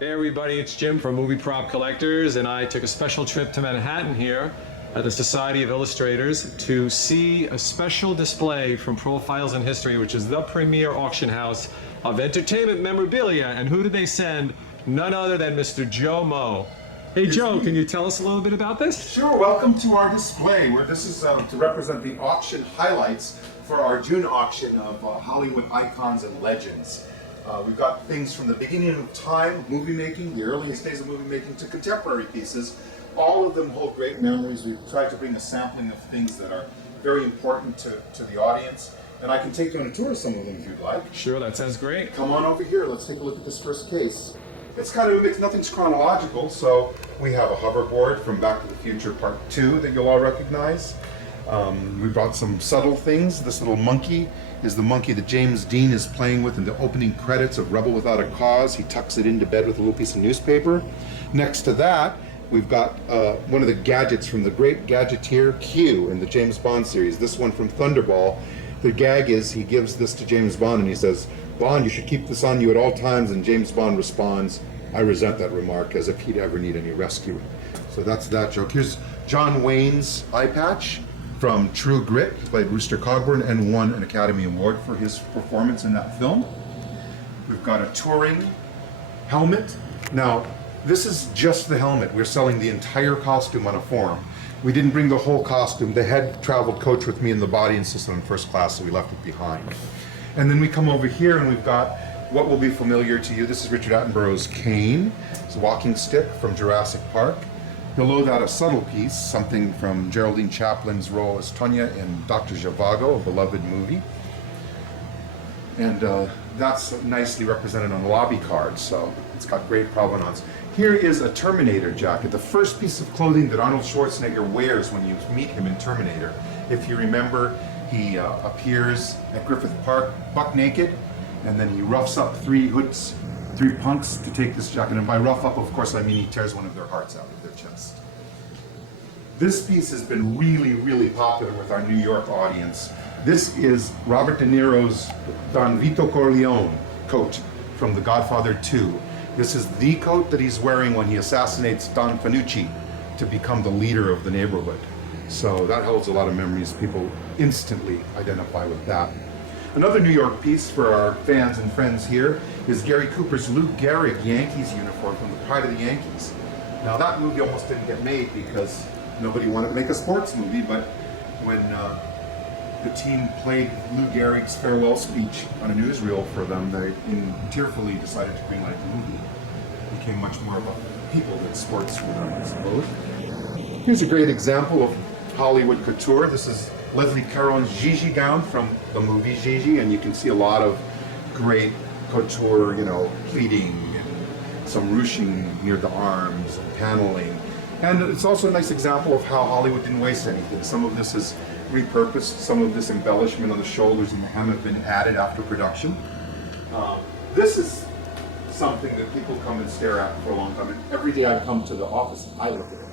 Hey everybody, it's Jim from Movie Prop Collectors, and I took a special trip to Manhattan here at the Society of Illustrators to see a special display from Profiles in History, which is the premier auction house of entertainment memorabilia. And who did they send? None other than Mr. Joe Mo. Hey Joe, can you tell us a little bit about this? Sure, welcome to our display, where this is to represent the auction highlights for our June auction of Hollywood icons and legends. We've got things from the beginning of time, movie making, the earliest days of movie making, to contemporary pieces. All of them hold great memories. We've tried to bring a sampling of things that are very important to the audience. And I can take you on a tour of some of them if you'd like. Sure, that sounds great. Come on over here, let's take a look at this first case. It's kind of a mix, nothing's chronological, so we have a hoverboard from Back to the Future Part 2 that you'll all recognize. We brought some subtle things. This little monkey is the monkey that James Dean is playing with in the opening credits of Rebel Without a Cause. He tucks it into bed with a little piece of newspaper. Next to that, we've got one of the gadgets from the great gadgeteer Q in the James Bond series, this one from Thunderball. The gag is he gives this to James Bond and he says, "Bond, you should keep this on you at all times," and James Bond responds, "I resent that remark," as if he'd ever need any rescue. So that's that joke. Here's John Wayne's Eyepatch from True Grit. He played Rooster Cogburn and won an Academy Award for his performance in that film. We've got a touring helmet. Now, this is just the helmet. We're selling the entire costume on a form. We didn't bring the whole costume. The head traveled coach with me, and the body insisted on first class, so we left it behind. And then we come over here and we've got what will be familiar to you. This is Richard Attenborough's cane. It's a walking stick from Jurassic Park. Below that, a subtle piece, something from Geraldine Chaplin's role as Tonya in Dr. Zhivago, a beloved movie. And that's nicely represented on the lobby card, so it's got great provenance. Here is a Terminator jacket, the first piece of clothing that Arnold Schwarzenegger wears when you meet him in Terminator. If you remember, he appears at Griffith Park buck naked, and then he roughs up three punks to take this jacket. And by rough up, of course, I mean he tears one of their hearts out of their chest. This piece has been really, really popular with our New York audience. This is Robert De Niro's Don Vito Corleone coat from The Godfather 2. This is the coat that he's wearing when he assassinates Don Fanucci to become the leader of the neighborhood. So that holds a lot of memories. People instantly identify with that. Another New York piece for our fans and friends here is Gary Cooper's Lou Gehrig Yankees uniform from The Pride of the Yankees. Now that movie almost didn't get made because nobody wanted to make a sports movie, but when the team played Lou Gehrig's farewell speech on a newsreel for them, they tearfully decided to greenlight the movie. It became much more about people than sports for them, I suppose. Here's a great example of Hollywood couture. This is Leslie Caron's Gigi gown from the movie Gigi, and you can see a lot of great couture, pleating and some ruching near the arms and paneling. And it's also a nice example of how Hollywood didn't waste anything. Some of this is repurposed, some of this embellishment on the shoulders and the hem have been added after production. This is something that people come and stare at for a long time. And every day I come to the office, I look at it.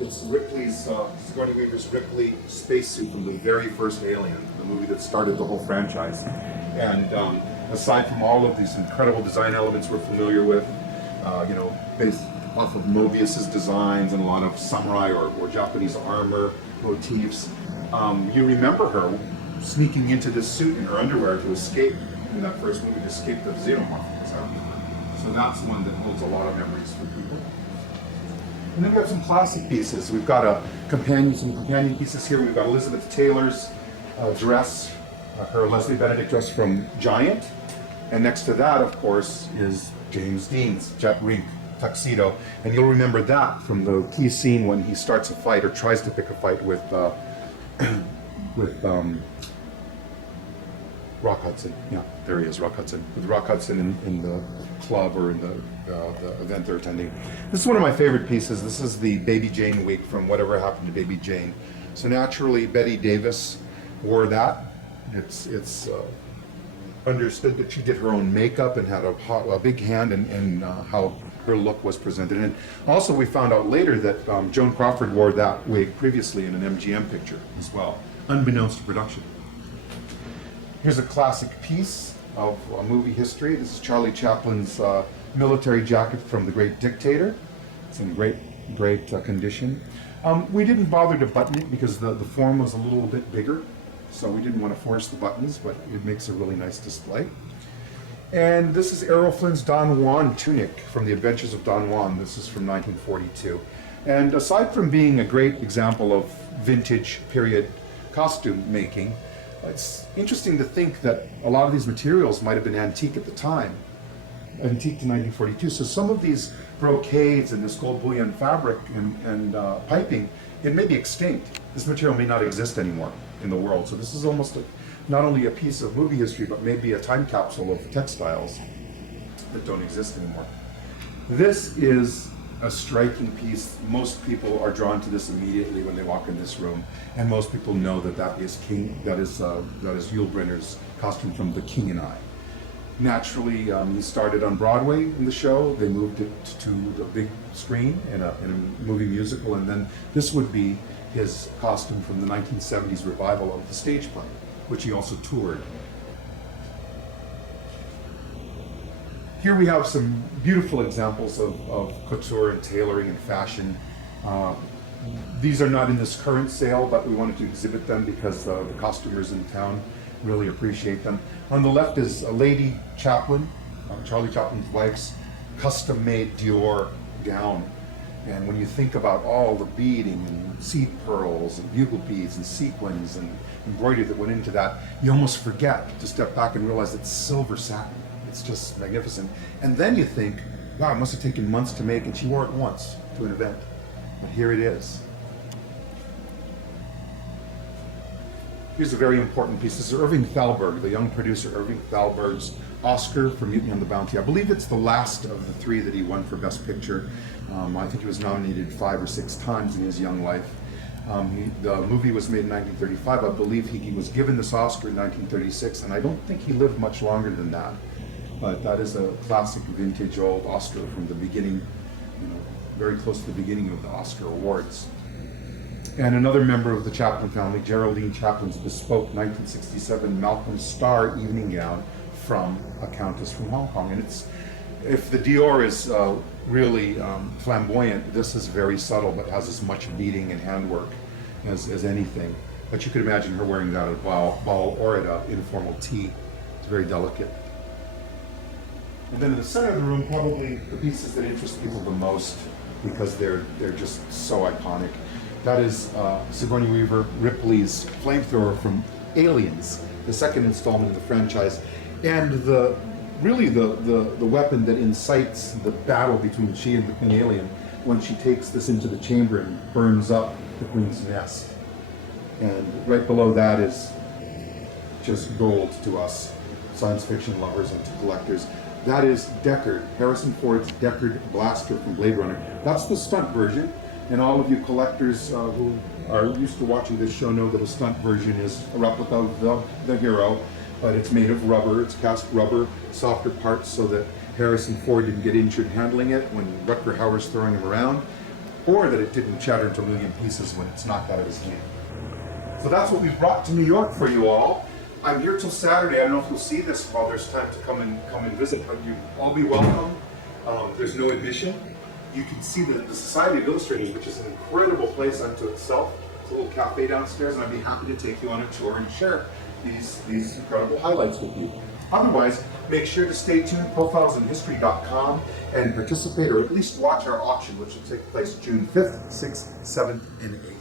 It's Ripley's, Sigourney Weaver's Ripley spacesuit from the very first Alien, the movie that started the whole franchise. And aside from all of these incredible design elements we're familiar with, based off of Mobius's designs and a lot of samurai or Japanese armor motifs, you remember her sneaking into this suit in her underwear to escape in that first movie, to escape the xenomorphs. So that's one that holds a lot of memories for people. And then we have some classic pieces. We've got some companion pieces here. We've got Elizabeth Taylor's dress, her Leslie Benedict dress from Giant. And next to that, of course, is James Dean's jet rink tuxedo. And you'll remember that from the key scene when he starts a fight or tries to pick a fight with Rock Hudson. Yeah, there he is, Rock Hudson. With Rock Hudson in the club or in the event they're attending. This is one of my favorite pieces. This is the Baby Jane wig from Whatever Happened to Baby Jane. So naturally, Betty Davis wore that. It's understood that she did her own makeup and had a big hand in how her look was presented. And also we found out later that Joan Crawford wore that wig previously in an MGM picture as well, unbeknownst to production. Here's a classic piece of movie history. This is Charlie Chaplin's military jacket from the great Dictator. It's in great condition. We didn't bother to button it because the form was a little bit bigger, so we didn't want to force the buttons, but it makes a really nice display. And this is Errol Flynn's Don Juan tunic from The Adventures of Don Juan. This is from 1942. And aside from being a great example of vintage period costume making, it's interesting to think that a lot of these materials might have been antique at the time, antique to 1942. So some of these brocades and this gold bullion fabric and piping, it may be extinct. This material may not exist anymore in the world. So this is almost not only a piece of movie history, but maybe a time capsule of textiles that don't exist anymore. This is a striking piece. Most people are drawn to this immediately when they walk in this room, and most people know that that is Yul Brynner's costume from The King and I. Naturally, he started on Broadway in the show. They moved it to the big screen in a movie musical, and then this would be his costume from the 1970s revival of the stage play, which he also toured. Here we have some beautiful examples of couture and tailoring and fashion. These are not in this current sale, but we wanted to exhibit them because the costumers in town really appreciate them. On the left is a Lady Chaplin, Charlie Chaplin's wife's custom-made Dior gown. And when you think about all the beading and seed pearls and bugle beads and sequins and embroidery that went into that, you almost forget to step back and realize it's silver satin. It's just magnificent. And then you think, wow, it must have taken months to make, and she wore it once to an event. But here it is. Here's a very important piece. This is Irving Thalberg, the young producer Irving Thalberg's Oscar for Mutiny on the Bounty. I believe it's the last of the 3 that he won for Best Picture. I think he was nominated 5 or 6 times in his young life. The movie was made in 1935. I believe he was given this Oscar in 1936, and I don't think he lived much longer than that. But that is a classic vintage old Oscar from the beginning, very close to the beginning of the Oscar awards. And another member of the Chaplin family, Geraldine Chaplin's bespoke 1967 Malcolm Starr evening gown from a countess from Hong Kong. And if the Dior is really flamboyant, this is very subtle, but has as much beading and handwork as anything. But you could imagine her wearing that at a ball or at an informal tea. It's very delicate. And then in the center of the room, probably the pieces that interest people the most because they're just so iconic. That is Sigourney Weaver Ripley's flamethrower from Aliens, the second installment of the franchise, and the weapon that incites the battle between she and the Queen Alien when she takes this into the chamber and burns up the Queen's nest. And right below that is just gold to us science fiction lovers and to collectors. That is Deckard, Harrison Ford's Deckard blaster from Blade Runner. That's the stunt version, and all of you collectors who are used to watching this show know that a stunt version is a replica of the hero, but it's made of rubber. It's cast rubber, softer parts, so that Harrison Ford didn't get injured handling it when Rutger Hauer's throwing him around, or that it didn't shatter into a million pieces when it's knocked out of his hand. So that's what we've brought to New York for you all. I'm here till Saturday. I don't know if you'll see this while there's time to come and visit, but you all be welcome. There's no admission. You can see the Society of Illustrators, which is an incredible place unto itself. It's a little cafe downstairs, and I'd be happy to take you on a tour and share these incredible highlights with you. Otherwise, make sure to stay tuned, profilesinhistory.com, and participate or at least watch our auction, which will take place June 5th, 6th, 7th, and 8th.